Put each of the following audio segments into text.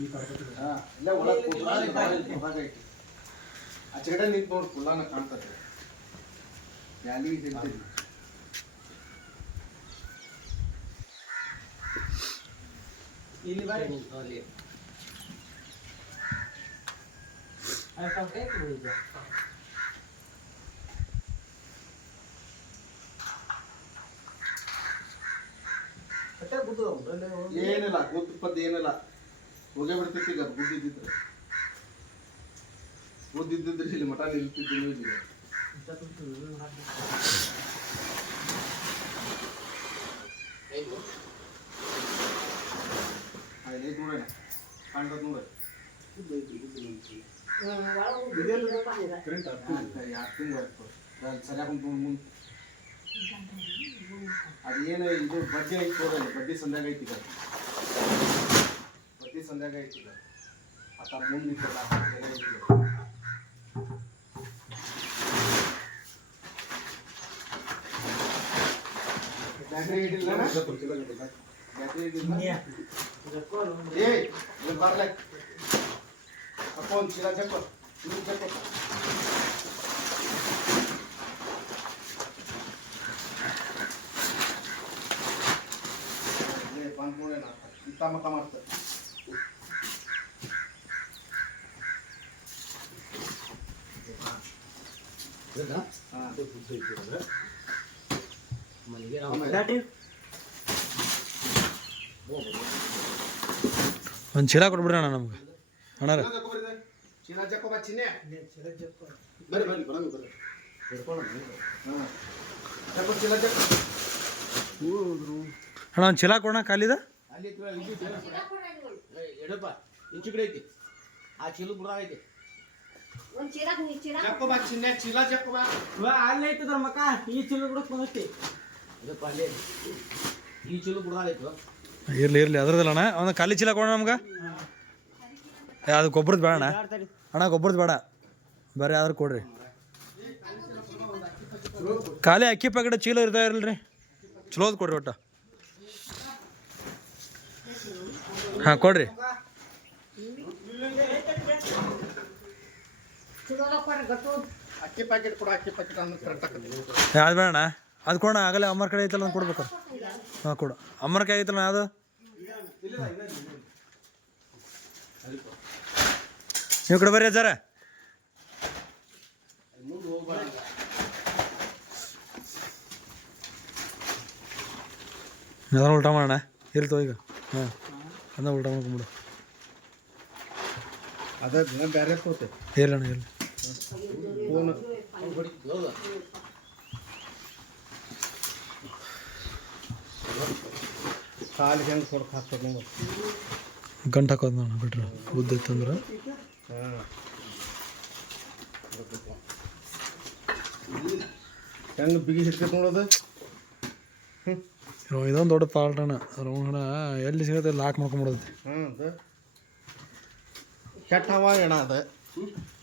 ಇಲ್ಲೇ ಒಳಗ್ ಹೊರಗ್ ಐತಿ. ಆಚೆ ಕಡೆ ನಿಂತ್ ನೋಡ್ ಕುಳ್ಳಾನ ಕಾಣ್ತದೆ. ಯಾಲಿಗೆ ತಿಂತೀನಿ ಇಲ್ಲಿ ಬಾರಿ ಅಲ್ಲಿ. ಏನಿಲ್ಲ ಗುದ್ದು ಪದ್ದು ಏನಿಲ್ಲ. ಹೋಗೇ ಬಿಡ್ತಿತ್ತು ಈಗ ಗುದ್ದಿದ್ದಿದ್ರೆ ಗುದ್ದಿದ್ದಿದ್ರೆ ಇಲ್ಲಿ ಮಠ ನಿಲ್ತಿದ್ದು ಈಗ ಐದು ನೋಡೋಣ ಕಾಣ್ತದ ನೋಡ ಯಾಕೆ ತಿಂಗಳು ಸರಿಯಾಗಿ ಕುಂತು ಮುಂದೆ ಅದೇನು ಇದು ಬಡ್ಡಿ ಐತಿ ನೋಡಲ್ಲ ಬಡ್ಡಿ ಸಂದಾಗ ಐತಿ ಈಗ ಬಡ್ಡಿ ಸಂದಾಗ ಐತಿ ಈಗ ಆತ ಮುಂದೆ ಇತ್ತಲ್ಲ ಆ ಕಡೆ ಐತಿ ಈಗ. ಬ್ಯಾಟ್ರಿ ಹಿಡಿಲ್ಲ ಬ್ಯಾಟ್ರಿ ಹಿಡಿಲ್ಲ ಏಯ್ ಇಲ್ಲಿ ಬರ್ಲೆ ಅಪ್ಪ ಒಂದು ಚೀಲ ಒಂದು ಚೀಲ ಕೊಟ್ಬಿಡ್ರಿ ಅಣ್ಣ ನಮ್ಗೆ ಅಣ್ಣ ಅಣ್ಣ ಒಂದು ಚೀಲ ಕೊಡೋಣ ಕಾಲಿದ ಆ ಚೀಲ ಬುಡ ಐತಿ. ಮಕ್ಕ. ಈ ಇದಪ್ಪ ಅಲ್ಲಿ. ಈ ಐತು ಇರ್ಲಿ ಇರ್ಲಿ ಅದ್ರದಲ್ಲ ಅಣ್ಣ. ಒಂದು ಖಾಲಿ ಚೀಲ ಕೊಡೋಣ ನಮ್ಗೆ? ಏ ಅದು ಗೊಬ್ಬರದ್ದು ಬೇಡ ಅಣ್ಣ. ಅಣ್ಣ ಗೊಬ್ಬರದ್ದು ಬೇಡ. ಬೇರೆ ಯಾವ್ದಾರು ಕೊಡ್ರಿ. ಖಾಲಿ ಅಕ್ಕಿ ಪ್ಯಾಕೆಟ್ ಚೀಲ ಇರ್ತಾ ಇರಲ್ರಿ. ಚಲೋದು ಕೊಡ್ರಿ ಒಟ್ಟು. ಹಾಂ ಕೊಡ್ರಿ ಚಲೋ ಕೊಡ್ರಿ ಗಟ್ಟು ಅಕ್ಕಿ ಪ್ಯಾಕೆಟ್ ಕೊಡ ಅಕ್ಕಿ ಪ್ಯಾಕೆಟ್ ಅಂದ್ರೆ ಕರೆಕ್ಟ್ ಆಕತಿ ಏ, ಅದು ಬೇಡ ಅದು ಕೊಡೋಣ ಆಗಲೇ ಅಮ್ಮರ ಕಡೆ ಐತಲ್ಲ ಅಂತ ಕೊಡ್ಬೇಕು. ಹಾಂ ಕೊಡು. ಅಮ್ಮರ ಕೈ ಐತಲ್ಲ ಅದು? ನೀವು ಕಡೆ ಬರ್ರಿ ಸರ ಅದನ್ನ ಉಲ್ಟಾ ಮಾಡೋಣ. ಇರ್ತೋ ಈಗ. ಹಾಂ ಅದನ್ನ ಉಲ್ಟಾ ಮಾಡ್ಕೊಂಬಿಡು ಅದೇ ಬೇರೆ ಇರಲಣ್ಣ ಇರಲಿ. ಫೋನ್ ಕಾಲು ಹೆಂಗೆ ಕೊಡಕ್ಕೆ ಹಾಕ್ತದೆ ನೀವು ಗಂಟು ಹಾಕೋದು ನಾನು ಬಿಟ್ರೆ ಉದ್ದ ಇತ್ತಂದ್ರೆ ಹಾಂ. ಹೆಂಗೆ ಬಿಗಿ ಹಿಡ್ತೈತೆ ನೋಡೋದು ಹ್ಞೂ ಇದೊಂದು ದೊಡ್ಡ ಪಾಲ್ಟ್ ಅಣ್ಣ ರೌಂಡ್ ಎಲ್ಲಿ ಸಿಗುತ್ತೆ ಲಾಕ್ ಮಾಡ್ಕೊಂಬಿಡೋದು ಹ್ಞೂ ಅದು ಕೆಟ್ಟ ಹವಾ ಎಣ ಅದು.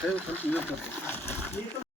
还有什么要讲？